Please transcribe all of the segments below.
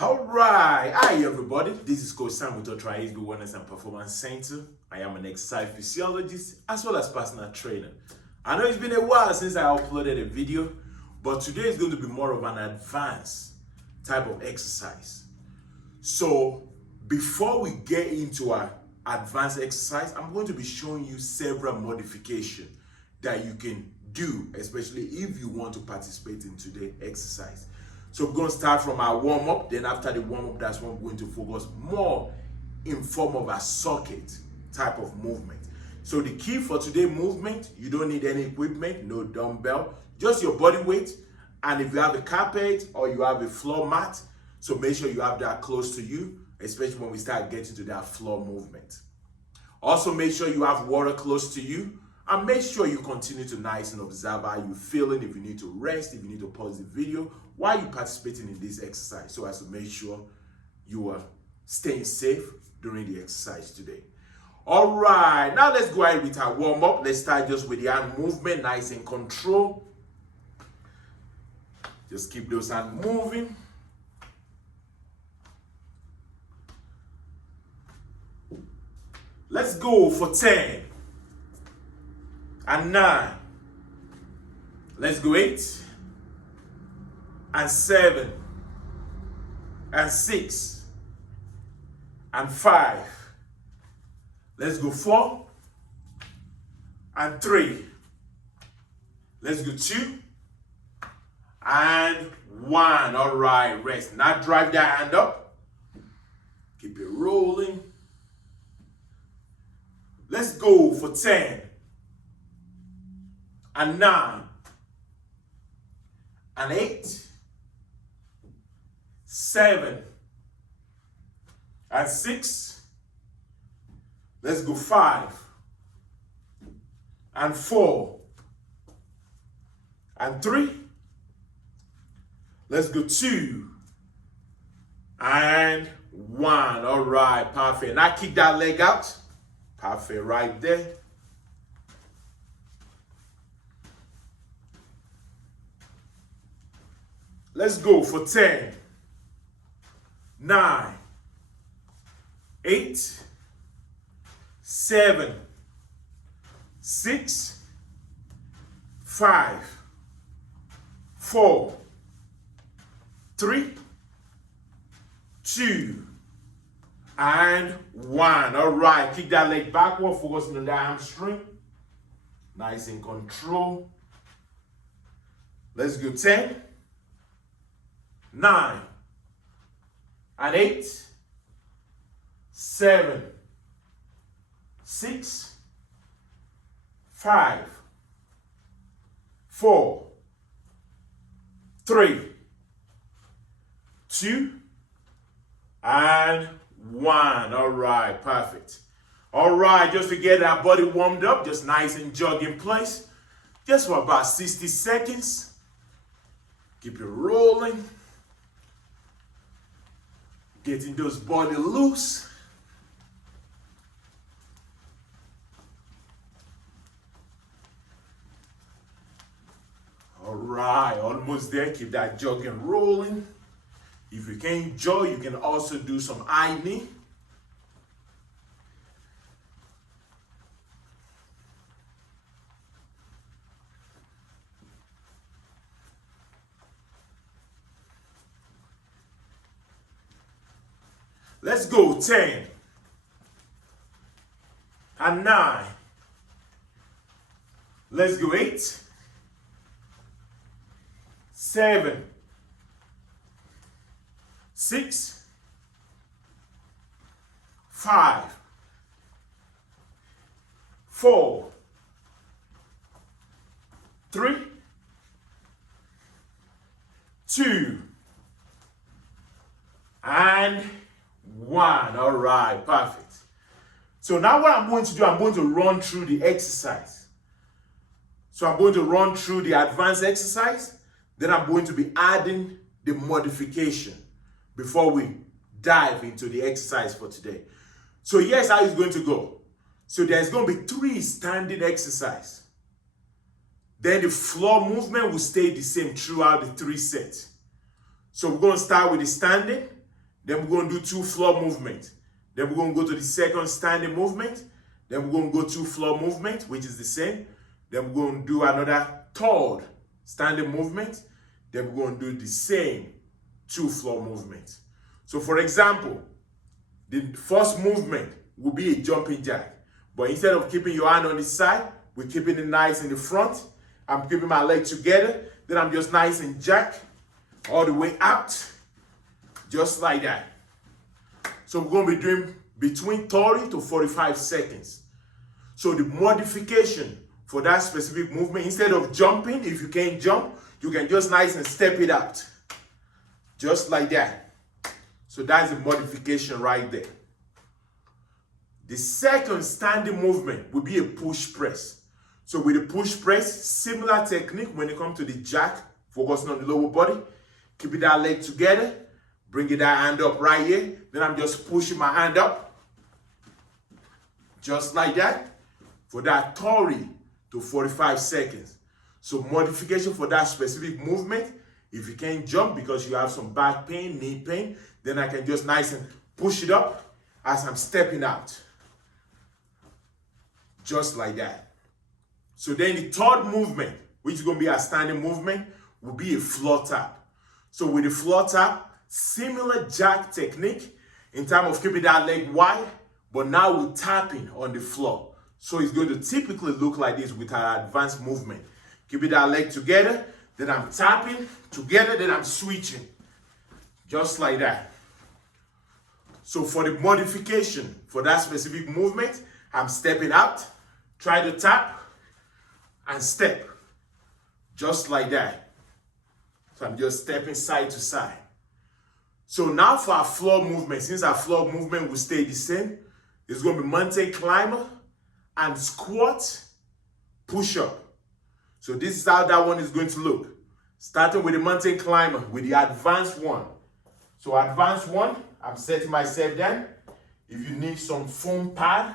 All right, hi everybody. This is Coach Sam with Ultra HB Wellness and Performance Center. I am an exercise physiologist as well as personal trainer. I know it's been a while since I uploaded a video, but today is going to be more of an advanced type of exercise. So before we get into our advanced exercise, I'm going to be showing you several modifications that you can do, especially if you want to participate in today's exercise. So we're going to start from our warm-up. Then after the warm-up, that's when we're going to focus more in form of a circuit type of movement. So the key for today's movement, you don't need any equipment, no dumbbell, just your body weight. And if you have a carpet or you have a floor mat, so make sure you have that close to you, especially when we start getting to that floor movement. Also make sure you have water close to you, and make sure you continue to nice and observe how you're feeling, if you need to rest, if you need to pause the video while you're participating in this exercise, so as to make sure you are staying safe during the exercise today. All right, now let's go ahead with our warm-up. Let's start just with the hand movement, nice and control. Just keep those hands moving. Let's go for 10 and 9. Let's go 8 and 7 and 6 and 5. Let's go 4 and 3. Let's go 2 and 1. All right, rest. Now drive that hand up. Keep it rolling. Let's go for 10 and 9 and 8, 7 and 6. Let's go 5 and 4 and 3. Let's go 2 and 1. All right, perfect. Now kick that leg out. Perfect right there. Let's go for 10, 9, 8, 7, 6, 5, 4, 3, 2, and 1. All right, kick that leg backward, focusing on that hamstring. Nice in control. Let's go 10, 9, and 8, 7, 6, 5, 4, 3, 2, and 1. All right, perfect. All right, just to get our body warmed up, just nice and jog in place, just for about 60 seconds. Keep it rolling. Getting those body loose. All right, almost there. Keep that jogging rolling. If you can't jog, you can also do some high knee. Let's go 10 and 9. Let's go 8, 7, 6, 5, 4, 3, 2, and 1. All right, perfect. So now what I'm going to do, I'm going to run through the exercise. So I'm going to run through the advanced exercise, then I'm going to be adding the modification before we dive into the exercise for today. So here's how it's going to go. So there's going to be 3 standing exercises. Then the floor movement will stay the same throughout the 3 sets. So we're going to start with the standing, Then we're going to do 2 floor movements. Then we're going to go to the second standing movement. Then we're going to go 2 floor movement, which is the same. Then we're going to do another third standing movement. Then we're going to do the same 2 floor movements. So for example, the first movement will be a jumping jack. But instead of keeping your hand on the side, we're keeping it nice in the front. I'm keeping my leg together. Then I'm just nice and jack all the way out. Just like that. So we're going to be doing between 30 to 45 seconds. So the modification for that specific movement, instead of jumping, if you can't jump, you can just nice and step it out. Just like that. So that's the modification right there. The second standing movement will be a push press. So with the push press, similar technique when it comes to the jack, focusing on the lower body. Keeping that leg together. Bringing that hand up right here. Then I'm just pushing my hand up. Just like that. For that 30 to 45 seconds. So modification for that specific movement. If you can't jump because you have some back pain, knee pain, then I can just nice and push it up as I'm stepping out. Just like that. So then the third movement, which is going to be a standing movement, will be a floor tap. So with the floor tap, similar jack technique in terms of keeping that leg wide, but now we're tapping on the floor. So it's going to typically look like this with our advanced movement. Keeping that leg together, then I'm tapping together, then I'm switching. Just like that. So for the modification for that specific movement, I'm stepping out, try to tap, and step. Just like that. So I'm just stepping side to side. So now for our floor movement, since our floor movement will stay the same, it's going to be mountain climber and squat, push-up. So this is how that one is going to look. Starting with the mountain climber, with the advanced one. So advanced one, I'm setting myself down. If you need some foam pad,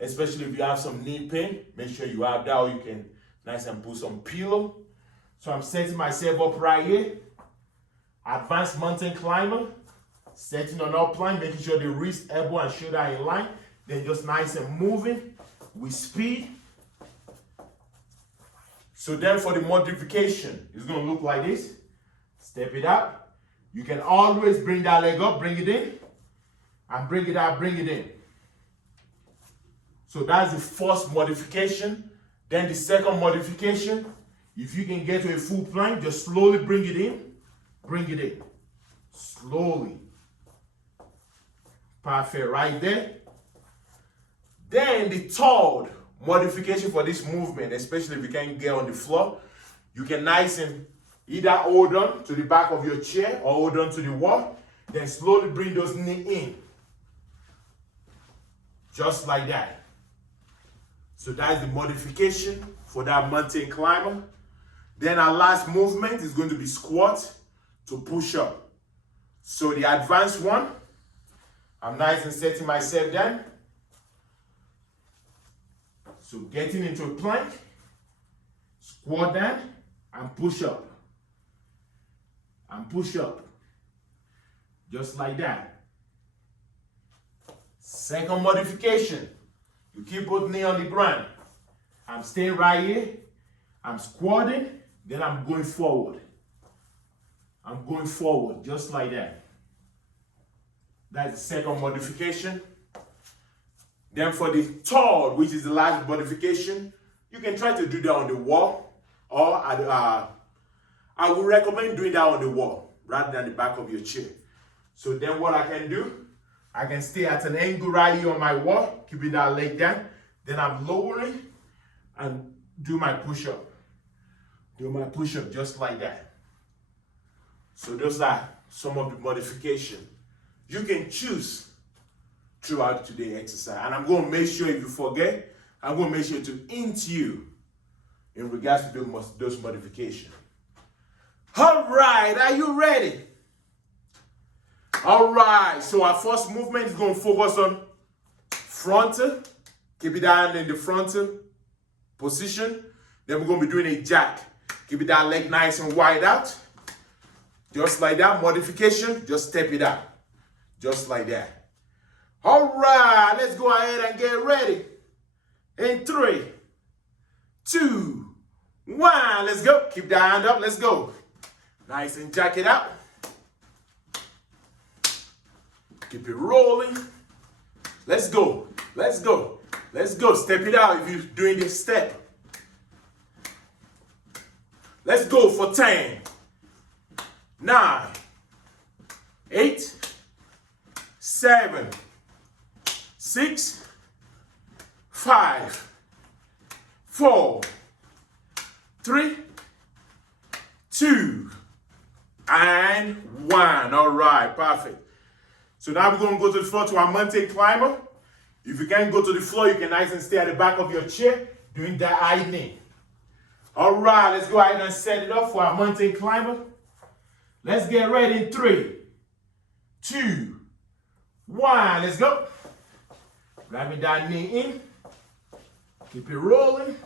especially if you have some knee pain, make sure you have that, or you can nice and put some pillow. So I'm setting myself up right here. Advanced mountain climber, setting on upline, making sure the wrist, elbow, and shoulder are in line. Then just nice and moving with speed. So then for the modification, it's going to look like this. Step it up. You can always bring that leg up, bring it in, and bring it out, bring it in. So that's the first modification. Then the second modification, if you can get to a full plank, just slowly bring it in. Bring it in. Slowly. Perfect right there. Then the third modification for this movement, especially if you can't get on the floor, you can nice and either hold on to the back of your chair or hold on to the wall. Then slowly bring those knees in. Just like that. So that's the modification for that mountain climber. Then our last movement is going to be squat to push up. So the advanced one, I'm nice and setting myself down. So getting into a plank, squat down, and push up. And push up. Just like that. Second modification, you keep both knees on the ground. I'm staying right here. I'm squatting, then I'm going forward. I'm going forward, just like that. That's the second modification. Then for the third, which is the last modification, you can try to do that on the wall, or I would recommend doing that on the wall rather than the back of your chair. So then what I can do, I can stay at an angle right here on my wall, keeping that leg down. Then I'm lowering and do my push-up. Do my push-up just like that. So those are some of the modifications you can choose throughout today's exercise. And I'm going to make sure, if you forget, I'm going to make sure to hint you in regards to those modifications. All right, are you ready? All right, so our first movement is going to focus on frontal. Keep it down in the frontal position. Then we're going to be doing a jack. Keep it that leg nice and wide out. Just like that. Modification, just step it out. Just like that. All right, let's go ahead and get ready. In 3, 2, 1, let's go. Keep the hand up, let's go. Nice and jack it up. Keep it rolling. Let's go, let's go, let's go. Step it out if you're doing this step. Let's go for 10, 9, 8, 7, 6, 5, 4, 3, 2, and 1. All right, perfect. So now we're going to go to the floor to our mountain climber. If you can't go to the floor, you can nice and stay at the back of your chair doing that high knee. All right, let's go ahead and set it up for our mountain climber. Let's get ready in 3, 2, 1. Let's go. Grabbing that knee in. Keep it rolling.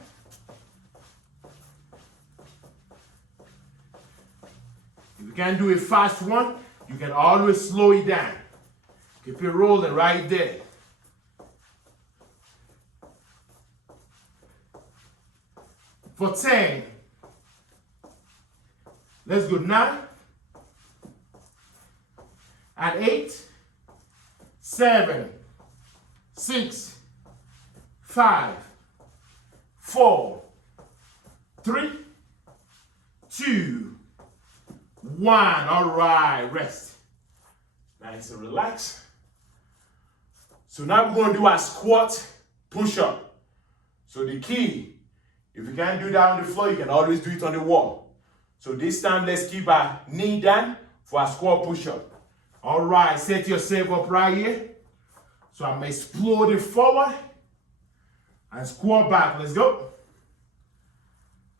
If you can't do a fast one, you can always slow it down. Keep it rolling right there. For 10. Let's go 9. And 8, 7, 6, 5, 4, 3, 2, 1. All right, rest. Nice and relax. So now we're going to do our squat push-up. So the key, if you can't do that on the floor, you can always do it on the wall. So this time, let's keep our knee down for our squat push-up. All right, set yourself up right here. So I'm exploding forward and squat back. Let's go.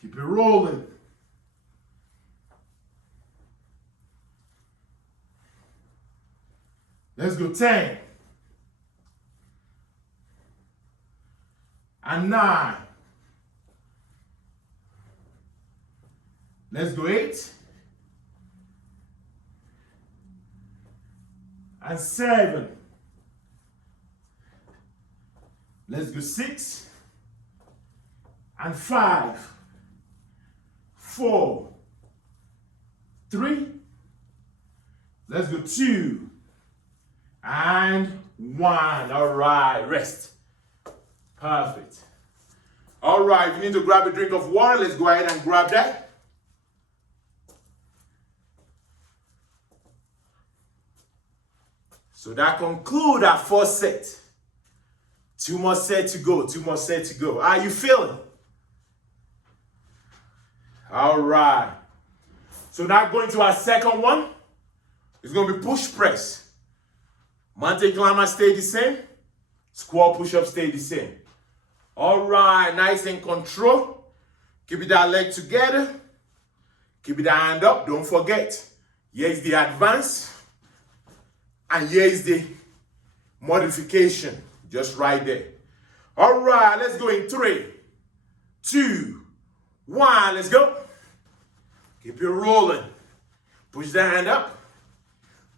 Keep it rolling. Let's go 10. And 9. Let's go 8. And 7. Let's go 6. And 5. 4. 3. Let's go 2. And 1. All right, rest. Perfect. All right, if you need to grab a drink of water, let's go ahead and grab that. So that concludes our first set. 2 more sets to go, 2 more sets to go. How are you feeling? All right. So now going to our second one. It's going to be push press. Mountain climber stay the same. Squat push-up stay the same. All right, nice and control. Keep that leg together. Keep that hand up. Don't forget. Here is the advance. And here is the modification. Just right there. All right, let's go in 3, 2, 1. Let's go. Keep it rolling. Push the hand up.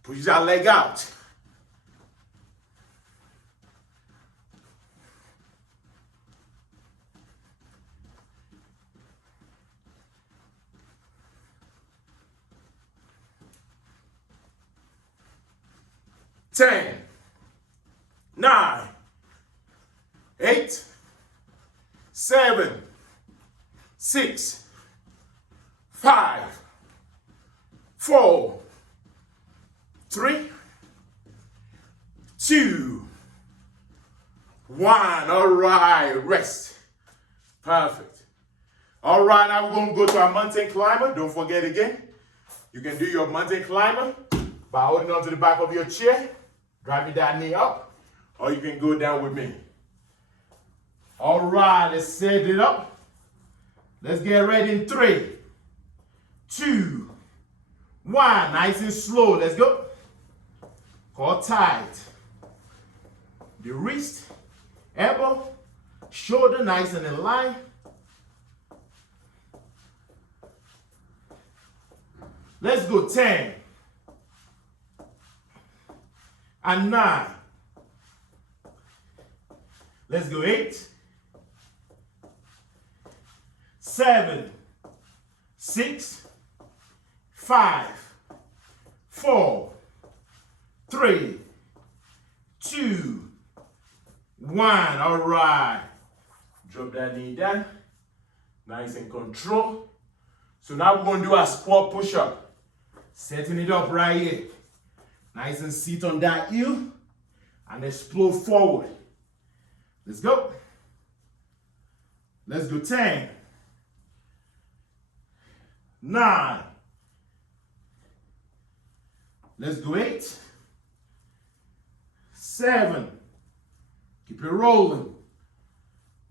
Push that leg out. Ten, 9, 8, 7, 6, 5, 4, 3, 2, 1. All right, rest. Perfect. All right, now we're going to go to our mountain climber. Don't forget again, you can do your mountain climber by holding on to the back of your chair, driving that knee up, or you can go down with me. All right, let's set it up. Let's get ready in 3, 2, 1. Nice and slow. Let's go. Core tight. The wrist, elbow, shoulder nice and in line. Let's go 10, and 9. Let's go 8, 7, 6, 5, 4, 3, 2, 1. All right. Drop that knee down. Nice and control. So now we're going to do our squat push-up. Setting it up right here. Nice and sit on that heel and explode forward. Let's go. Let's go 10, 9. Let's go 8, 7. Keep it rolling.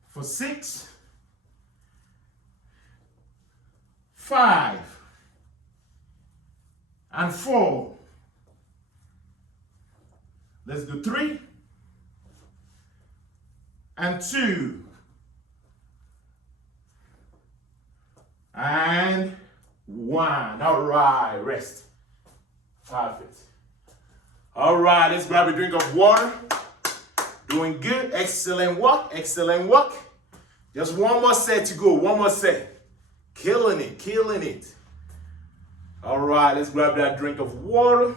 For 6, 5, and 4. Let's go 3, and 2, and 1. All right, rest. Perfect. All right, let's grab a drink of water. Doing good. Excellent work. Excellent work. Just one more set to go. One more set. Killing it. Killing it. All right, let's grab that drink of water.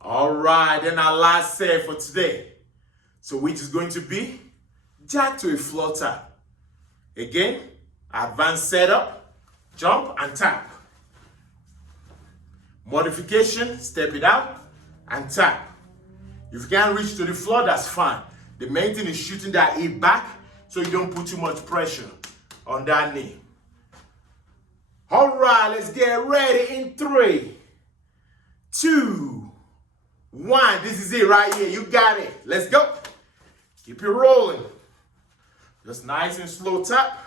All right, then our last set for today. So which is going to be jack to a floor tap. Again, advanced setup, jump and tap. Modification, step it out and tap. If you can't reach to the floor, that's fine. The main thing is shooting that hip back so you don't put too much pressure on that knee. All right, let's get ready in 3, 2, 1. This is it right here. You got it. Let's go. Keep it rolling. Just nice and slow tap.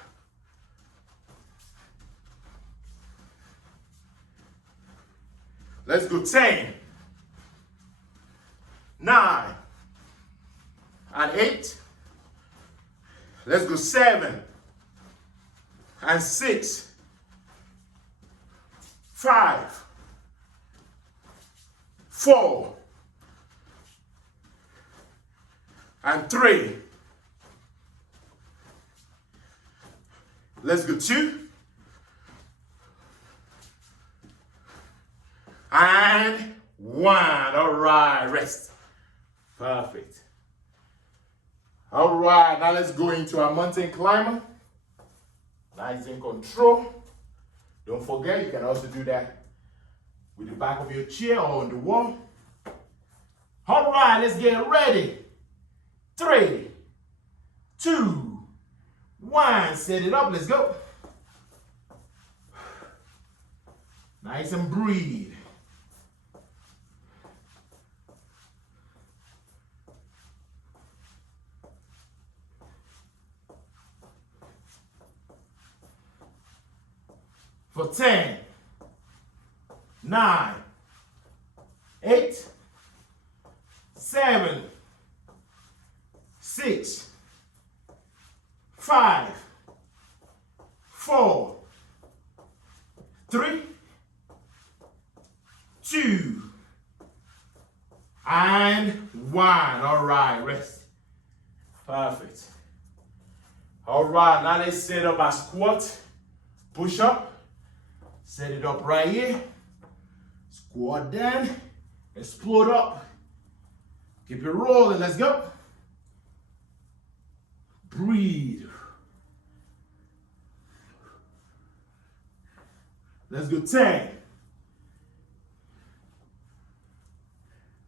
Let's go 10, 9, and 8. Let's go 7, and 6, 5, 4, and 3. Let's go 2, and 1. All right, rest. Perfect. All right, now let's go into our mountain climber. Nice and control. Don't forget, you can also do that with the back of your chair or on the wall. All right, let's get ready. 3, 2, 1. Set it up. Let's go. Nice and breathe. For 10, 9, 8, 7, 6, 5, 4, 3, 2, and 1. All right, rest. Perfect. All right, now let's set up our squat, push up. Set it up right here. Squat down. Explode up. Keep it rolling. Let's go. Breathe. Let's go 10.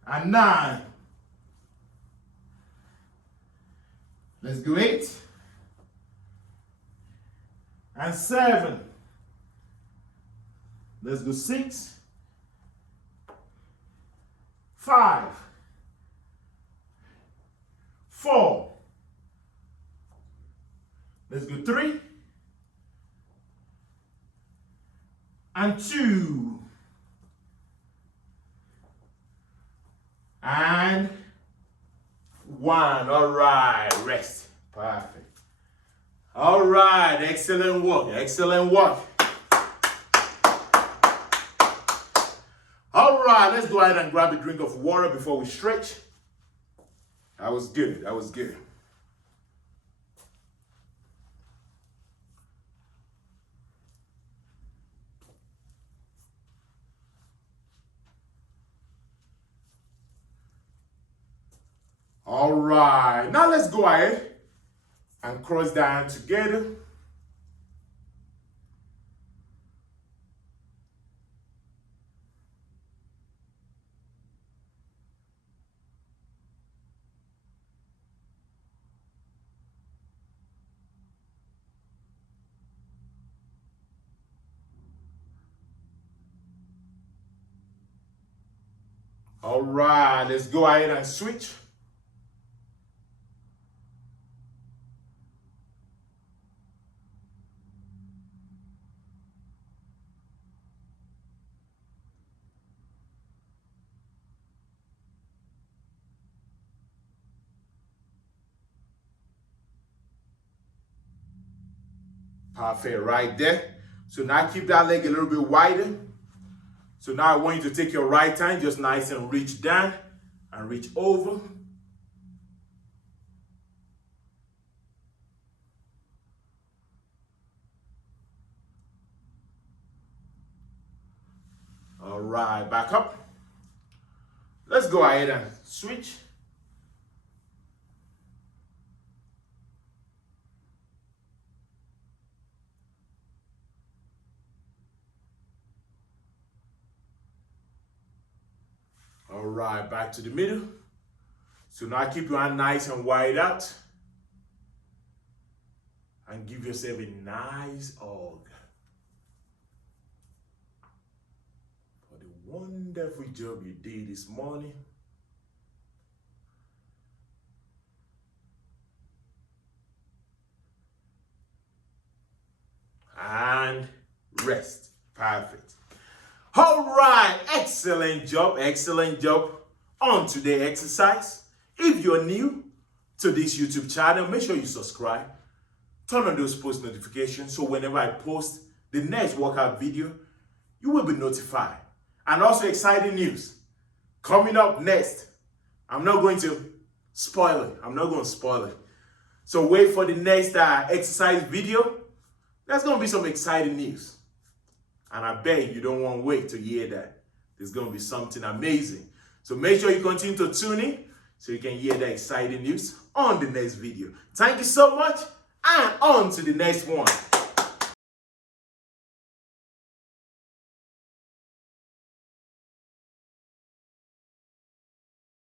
And 9. Let's go 8. And 7. Let's go 6, 5, 4. Let's go 3, and 2, and 1. All right, rest. Perfect. All right, excellent work, excellent work. All right, let's go ahead and grab a drink of water before we stretch. That was good, that was good. All right, now let's go ahead and cross down together. All right, let's go ahead and switch. Perfect, right there. So now keep that leg a little bit wider. So now I want you to take your right hand, just nice and reach down and reach over. All right, back up. Let's go ahead and switch. All right, back to the middle. So now keep your hand nice and wide out. And give yourself a nice hug for the wonderful job you did this morning. And rest. Perfect. All right, excellent job on today's exercise. If you're new to this YouTube channel, make sure you subscribe. Turn on those post notifications so whenever I post the next workout video, you will be notified. And also exciting news coming up next. I'm not going to spoil it. So wait for the next exercise video. There's going to be some exciting news. And I bet you don't want to wait to hear that. There's going to be something amazing. So make sure you continue to tune in so you can hear the exciting news on the next video. Thank you so much, and on to the next one.